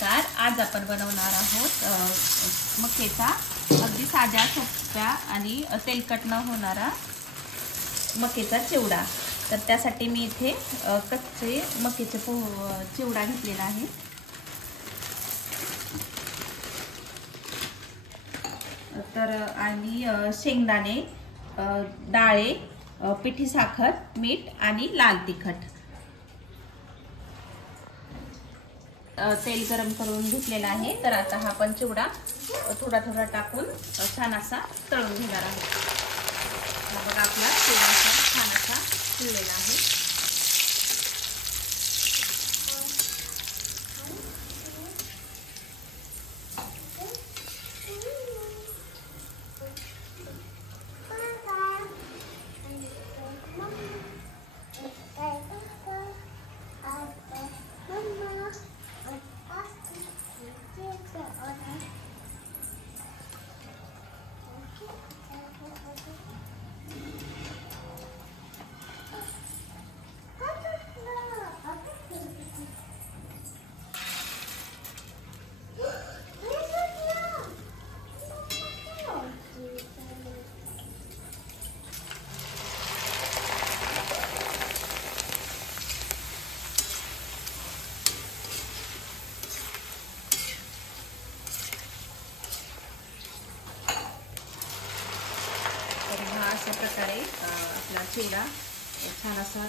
नमस्कार. आज आपण बनवणार आहोत मक्याचा अगदी साध्या सोप्या आणि तेलकट न होणारा मक्याचा चिवडा. तर त्यासाठी मी इथे कच्चे मक्याचे चिवडा घेतलेला आहे. तर आणि शेंगदाणे, डाळे, पिठी साखर, मीठ आणि लाल तिखट. तेल गरम करून घेतलेला आहे. तर आता हा पण चिवडा थोडा थोडा टाकून छान असा तळून घेणार आहोत. बघा आपला चिवडा छान असा तळलेला आहे. अशा प्रकारे आपला चिवडा छान असा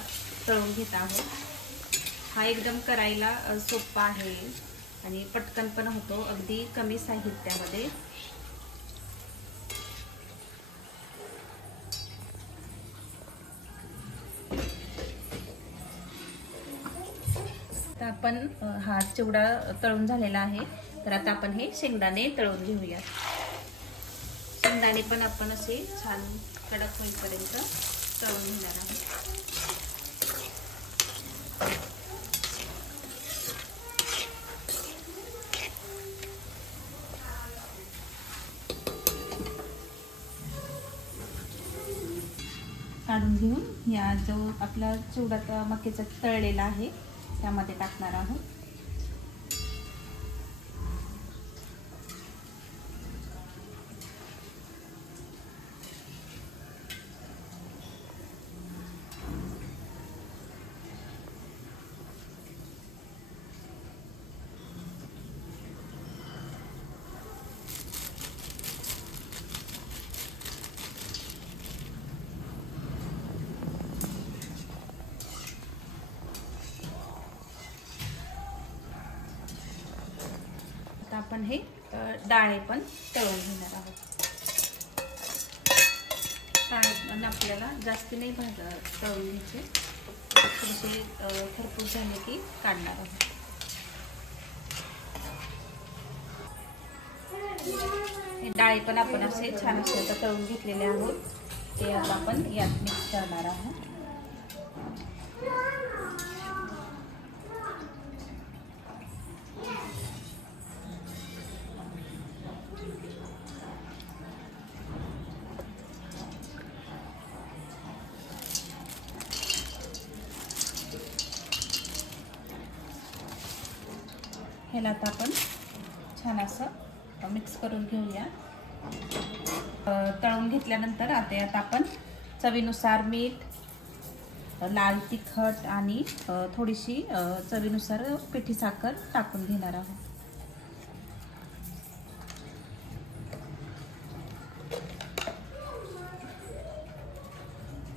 तळून घेत आहोत. हा एकदम करायला सोपा आहे आणि पटकन पण होतो, अगदी कमी साहित्यामध्ये. आता आपण हा चिवडा तळून झालेला आहे. तर आता आपण हे शेंगदाणे तळून घेऊया. शेंगदाणे पण आपण असे छान कडक होईपर्यंत तळून घेणार आहोत. काढून घेऊन या जो आपला चिवडा मक्याचा तळलेला आहे त्यामध्ये टाकणार आहोत. आपण हे डाळे पण तळून घेणार आहोत. डाळे पण आपल्याला जास्त नाही तळून घ्यायचे, थोडेसे खरपूस झाले की काढणार आहोत. हे डाळे पण आपण असे छान असे तळून घेतलेले आहोत. ते आता आपण यात मिक्स करणार आहोत. ह्याला आता आपण छान असं मिक्स करून घेऊया. तळून घेतल्यानंतर आता यात आपण चवीनुसार मीठ, लाल तिखट आणि थोडीशी चवीनुसार पिठी साखर टाकून घेणार आहोत.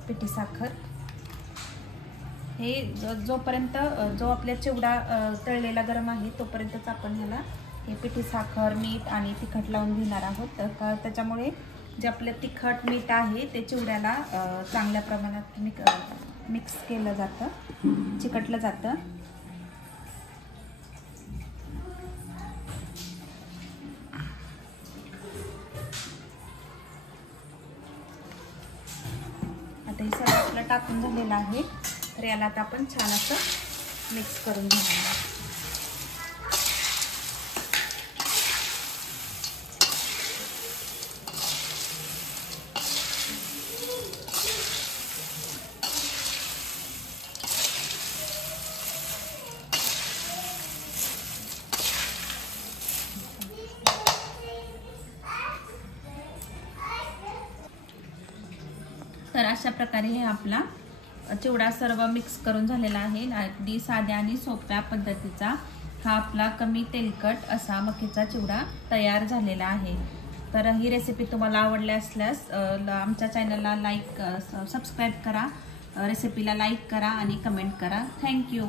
पिठी साखर हे जोपर्यंत जो आपल्या चिवडा तळलेला गरम आहे तोपर्यंतच आपण ह्याला हे पिठी साखर, मीठ आणि तिखट लावून घेणार आहोत. तर त्याच्यामुळे जे आपलं तिखट मीठ आहे ते चिवड्याला चांगल्या प्रमाणात मिक्स केलं जातं, चिकटलं जातं. आता हे सगळं आपलं टाकून झालेलं आहे. तर याला आता आपण छान असं मिक्स करून घेणार आहोत. तर अशा प्रकारे हे आपला चिवडा सर्व मिक्स करून झालेला आहे. अगदी साध्या आणि सोप्या पद्धतीचा हा आपला कमी तेलकट असा मक्याचा चिवडा तयार झालेला आहे. तर ही रेसिपी तुम्हाला आवडली असल्यास आमच्या चॅनलला सबस्क्राईब करा, रेसिपीला लाईक करा आणि कमेंट करा. थँक्यू.